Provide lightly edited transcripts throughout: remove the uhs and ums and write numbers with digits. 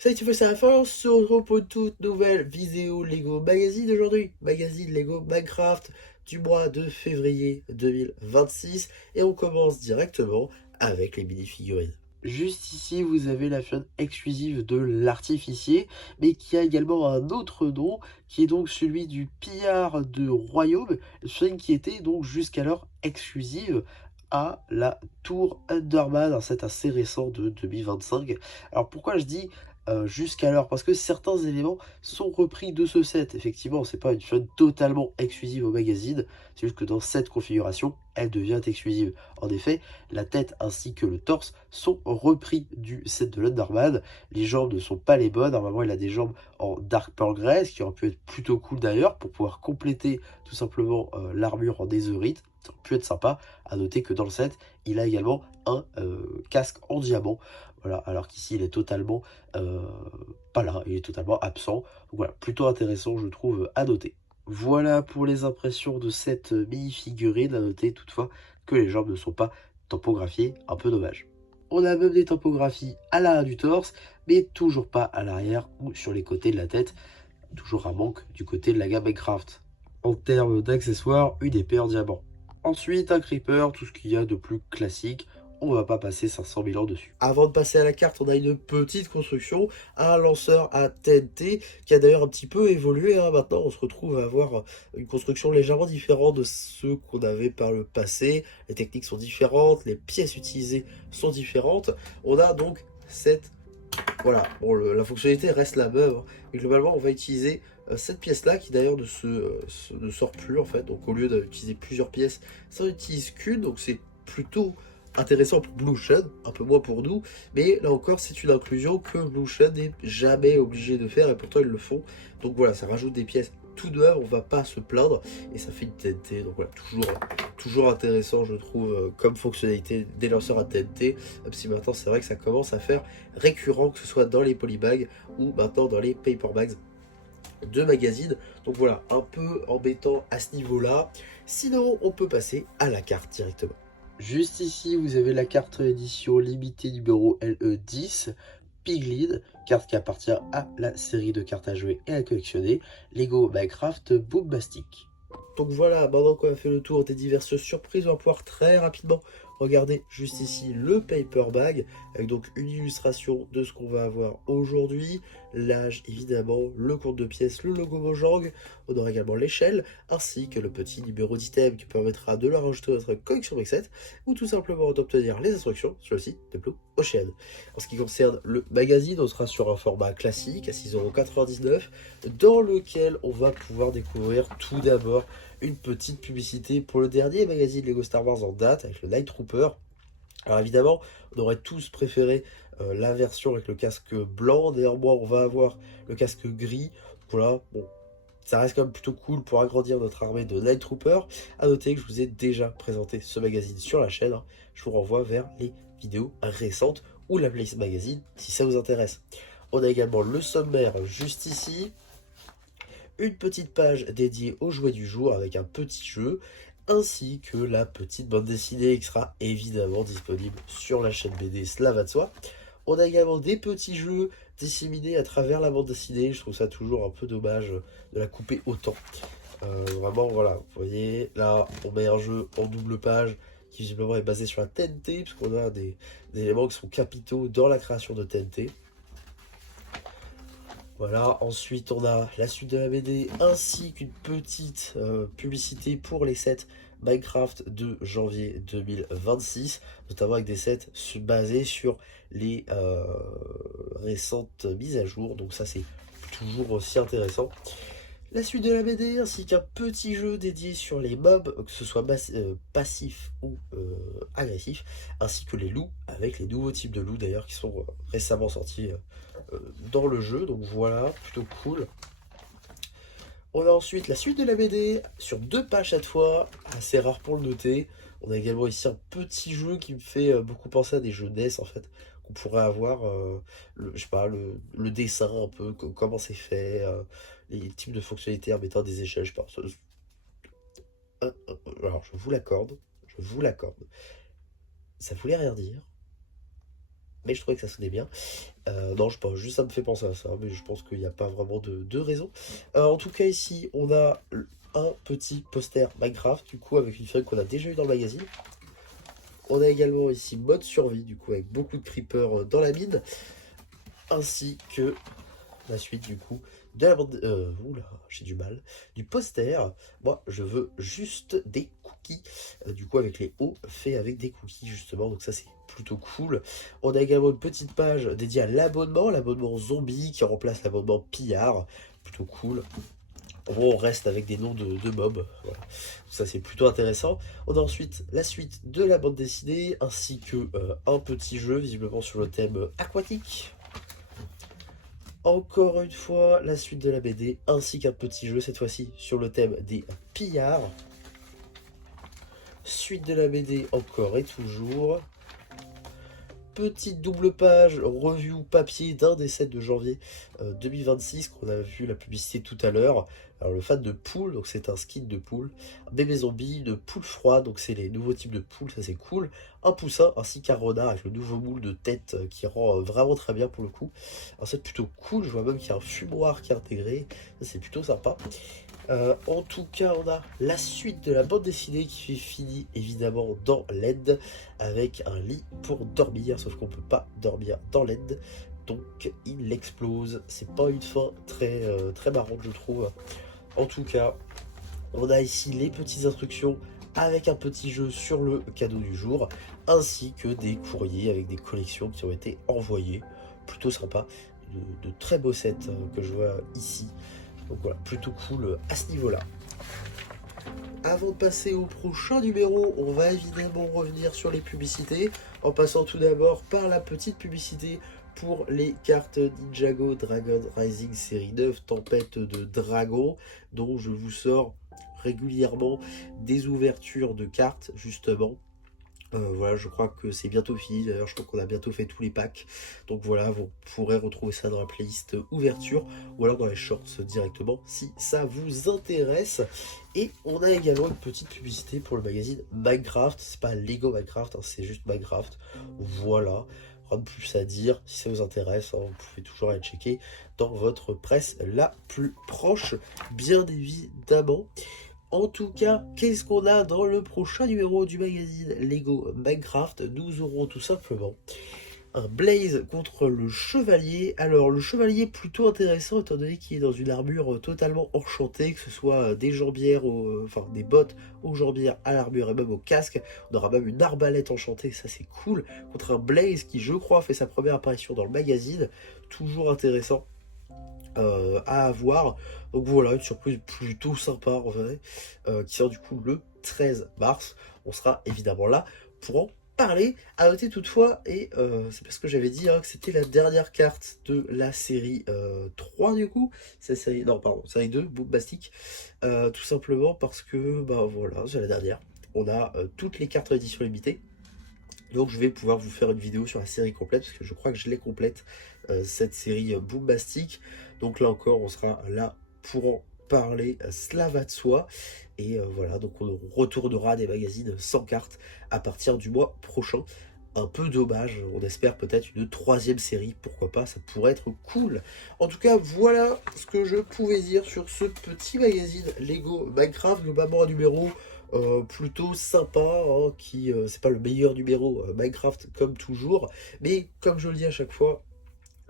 Ça, tu fais ça à la fin, on se retrouve pour une toute nouvelle vidéo Lego Magazine aujourd'hui. Magazine Lego Minecraft du mois de février 2026. Et on commence directement avec les mini-figurines. Juste ici, vous avez la version exclusive de l'artificier, mais qui a également un autre nom, qui est donc celui du pillard de royaume, celui qui était donc jusqu'alors exclusive à la tour Underman, un set assez récent de 2025. Alors pourquoi je dis jusqu'alors? Parce que certains éléments sont repris de ce set. Effectivement, c'est pas une version totalement exclusive au magazine, c'est juste que dans cette configuration, elle devient exclusive. En effet, la tête ainsi que le torse sont repris du set de l'Underman. Les jambes ne sont pas les bonnes. Normalement, il a des jambes en Dark Pearl Grey, ce qui aurait pu être plutôt cool d'ailleurs, pour pouvoir compléter tout simplement l'armure en Netherite. Ça aurait pu être sympa. À noter que dans le set, il a également un casque en diamant. Voilà, alors qu'ici, il est totalement euh, pas là, il est totalement absent. Donc voilà, plutôt intéressant, je trouve, à noter. Voilà pour les impressions de cette mini-figurine. À noter toutefois que les jambes ne sont pas topographiées, un peu dommage. On a même des topographies à l'arrière du torse, mais toujours pas à l'arrière ou sur les côtés de la tête. Toujours un manque du côté de la gamme Minecraft. En termes d'accessoires, une épée en diamant. Ensuite, un creeper, tout ce qu'il y a de plus classique. On va pas passer 500 000 ans dessus. Avant de passer à la carte, on a une petite construction, un lanceur à TNT qui a d'ailleurs un petit peu évolué, hein. Maintenant, on se retrouve à avoir une construction légèrement différente de ceux qu'on avait par le passé. Les techniques sont différentes, les pièces utilisées sont différentes. On a donc cette... Voilà, bon, la fonctionnalité reste la même, hein. Et globalement, on va utiliser cette pièce-là qui d'ailleurs ne sort plus en fait. Donc au lieu d'utiliser plusieurs pièces, ça n'utilise qu'une. Donc c'est plutôt intéressant pour Blue Shed, un peu moins pour nous. Mais là encore, c'est une inclusion que Blue Shed n'est jamais obligé de faire et pourtant ils le font. Donc voilà, ça rajoute des pièces tout neuves, on va pas se plaindre et ça fait une TNT. Donc voilà, toujours intéressant je trouve comme fonctionnalité des lanceurs à TNT. Même si maintenant c'est vrai que ça commence à faire récurrent, que ce soit dans les polybags ou maintenant dans les paper bags de magazines. Donc voilà, un peu embêtant à ce niveau-là. Sinon, on peut passer à la carte directement. Juste ici, vous avez la carte édition limitée numéro LE10, Piglin, carte qui appartient à la série de cartes à jouer et à collectionner, Lego Minecraft Boombastic. Donc voilà, maintenant qu'on a fait le tour des diverses surprises, on va pouvoir très rapidement regarder juste ici le paper bag, avec donc une illustration de ce qu'on va avoir aujourd'hui, l'âge évidemment, le compte de pièces, le logo Mojang, on aura également l'échelle, ainsi que le petit numéro d'item qui permettra de le rajouter à notre collection Brexit, ou tout simplement d'obtenir les instructions sur le site de Blue Ocean. En ce qui concerne le magazine, on sera sur un format classique à 6,99 € dans lequel on va pouvoir découvrir tout d'abord une petite publicité pour le dernier magazine Lego Star Wars en date avec le Night Trooper. Alors évidemment, on aurait tous préféré la version avec le casque blanc. Néanmoins, on va avoir le casque gris. Voilà, bon, ça reste quand même plutôt cool pour agrandir notre armée de Night Trooper. A noter que je vous ai déjà présenté ce magazine sur la chaîne, hein. Je vous renvoie vers les vidéos récentes ou la playlist magazine si ça vous intéresse. On a également le sommaire juste ici, une petite page dédiée aux jouets du jour avec un petit jeu, ainsi que la petite bande dessinée qui sera évidemment disponible sur la chaîne BD, cela va de soi. On a également des petits jeux disséminés à travers la bande dessinée, je trouve ça toujours un peu dommage de la couper autant. Vraiment, voilà, vous voyez, là, on met un jeu en double page qui visiblement est basé sur la TNT, puisqu'on a des éléments qui sont capitaux dans la création de TNT. Voilà, ensuite on a la suite de la BD ainsi qu'une petite publicité pour les sets Minecraft de janvier 2026, notamment avec des sets basés sur les récentes mises à jour, donc ça c'est toujours aussi intéressant. La suite de la BD ainsi qu'un petit jeu dédié sur les mobs, que ce soit passifs ou agressifs, ainsi que les loups, avec les nouveaux types de loups d'ailleurs qui sont récemment sortis dans le jeu, donc voilà, plutôt cool. On a ensuite la suite de la BD sur 2 pages cette fois, assez rare pour le noter. On a également ici un petit jeu qui me fait beaucoup penser à des jeux NES en fait, qu'on pourrait avoir, je sais pas, le dessin un peu, comment c'est fait, les types de fonctionnalités en mettant des échelles, je sais pas. Alors je vous l'accorde, je vous l'accorde. Ça voulait rien dire, mais je trouvais que ça sonnait bien. Non, je sais pas, juste ça me fait penser à ça, mais je pense qu'il n'y a pas vraiment de raison. En tout cas, ici, on a un petit poster Minecraft, du coup, avec une figurine qu'on a déjà eu dans le magazine. On a également ici mode survie, du coup, avec beaucoup de creepers dans la mine, ainsi que la suite, du coup, de la bande... oula, j'ai du mal. Du poster. Moi, je veux juste des cookies, du coup, avec les hauts faits avec des cookies, justement, donc ça, c'est plutôt cool. On a également une petite page dédiée à l'abonnement zombie qui remplace l'abonnement pillard, plutôt cool. On reste avec des noms de mobs, voilà. Ça c'est plutôt intéressant. On a ensuite la suite de la bande dessinée, ainsi que un petit jeu, visiblement sur le thème aquatique. Encore une fois, la suite de la BD, ainsi qu'un petit jeu, cette fois-ci sur le thème des pillards. Suite de la BD encore et toujours. Petite double page review papier d'un des sets de janvier 2026 qu'on a vu la publicité tout à l'heure. Alors le fan de poule, donc c'est un skin de poule, un bébé zombie, de poule froide, donc c'est les nouveaux types de poules, ça c'est cool, un poussin ainsi qu'un renard avec le nouveau moule de tête qui rend vraiment très bien pour le coup. Alors c'est plutôt cool, je vois même qu'il y a un fumoir qui est intégré, ça c'est plutôt sympa. En tout cas, on a la suite de la bande dessinée qui finit évidemment dans l'aide avec un lit pour dormir, sauf qu'on peut pas dormir dans l'aide, donc il explose. C'est pas une fin très marrante, je trouve. En tout cas, on a ici les petites instructions avec un petit jeu sur le cadeau du jour, ainsi que des courriers avec des collections qui ont été envoyées. Plutôt sympa, de très beaux sets que je vois ici. Donc voilà, plutôt cool à ce niveau-là. Avant de passer au prochain numéro, on va évidemment revenir sur les publicités, en passant tout d'abord par la petite publicité pour les cartes Ninjago Dragon Rising série 9 Tempête de Dragon, dont je vous sors régulièrement des ouvertures de cartes, justement. Voilà, je crois que c'est bientôt fini. D'ailleurs, je crois qu'on a bientôt fait tous les packs. Donc voilà, vous pourrez retrouver ça dans la playlist ouverture ou alors dans les shorts directement si ça vous intéresse. Et on a également une petite publicité pour le magazine Minecraft. C'est pas Lego Minecraft, hein, c'est juste Minecraft. Voilà, rien de plus à dire. Si ça vous intéresse, hein, vous pouvez toujours aller checker dans votre presse la plus proche, bien évidemment. En tout cas, qu'est-ce qu'on a dans le prochain numéro du magazine Lego Minecraft? Nous aurons tout simplement un Blaze contre le Chevalier. Alors, le Chevalier plutôt intéressant étant donné qu'il est dans une armure totalement enchantée, que ce soit des jambières, enfin des bottes aux jambières, à l'armure et même au casque. On aura même une arbalète enchantée, ça c'est cool, contre un Blaze qui, je crois, fait sa première apparition dans le magazine. Toujours intéressant à avoir. Donc voilà, une surprise plutôt sympa en vrai, qui sort du coup le 13 mars. On sera évidemment là pour en parler. À noter toutefois, et c'est parce que j'avais dit hein, que c'était la dernière carte de la série 3 du coup. C'est la série, non pardon, série 2, Boombastic. Tout simplement parce que, bah voilà, c'est la dernière. On a toutes les cartes en édition limitée. Donc je vais pouvoir vous faire une vidéo sur la série complète, parce que je crois que je l'ai complète, cette série Boombastic. Donc là encore, on sera là pour en parler, cela va de soi. Et voilà, donc on retournera des magazines sans cartes à partir du mois prochain. Un peu dommage, on espère peut-être une troisième série, pourquoi pas, ça pourrait être cool. En tout cas, voilà ce que je pouvais dire sur ce petit magazine Lego Minecraft, globalement un numéro plutôt sympa, hein, qui c'est pas le meilleur numéro Minecraft comme toujours, mais comme je le dis à chaque fois,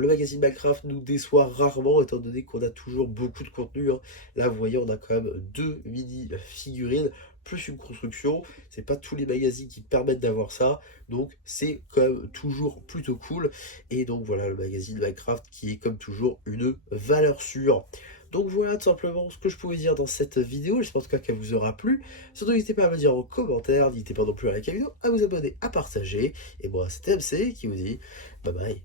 le magazine Minecraft nous déçoit rarement étant donné qu'on a toujours beaucoup de contenu, hein. Là vous voyez on a quand même deux mini figurines plus une construction, c'est pas tous les magazines qui permettent d'avoir ça, donc c'est quand même toujours plutôt cool. Et donc voilà le magazine Minecraft qui est comme toujours une valeur sûre. Donc voilà tout simplement ce que je pouvais dire dans cette vidéo, j'espère en tout cas qu'elle vous aura plu. Surtout n'hésitez pas à me dire en commentaire, n'hésitez pas non plus à liker la vidéo, à vous abonner, à partager. Et moi c'était MC qui vous dit bye bye.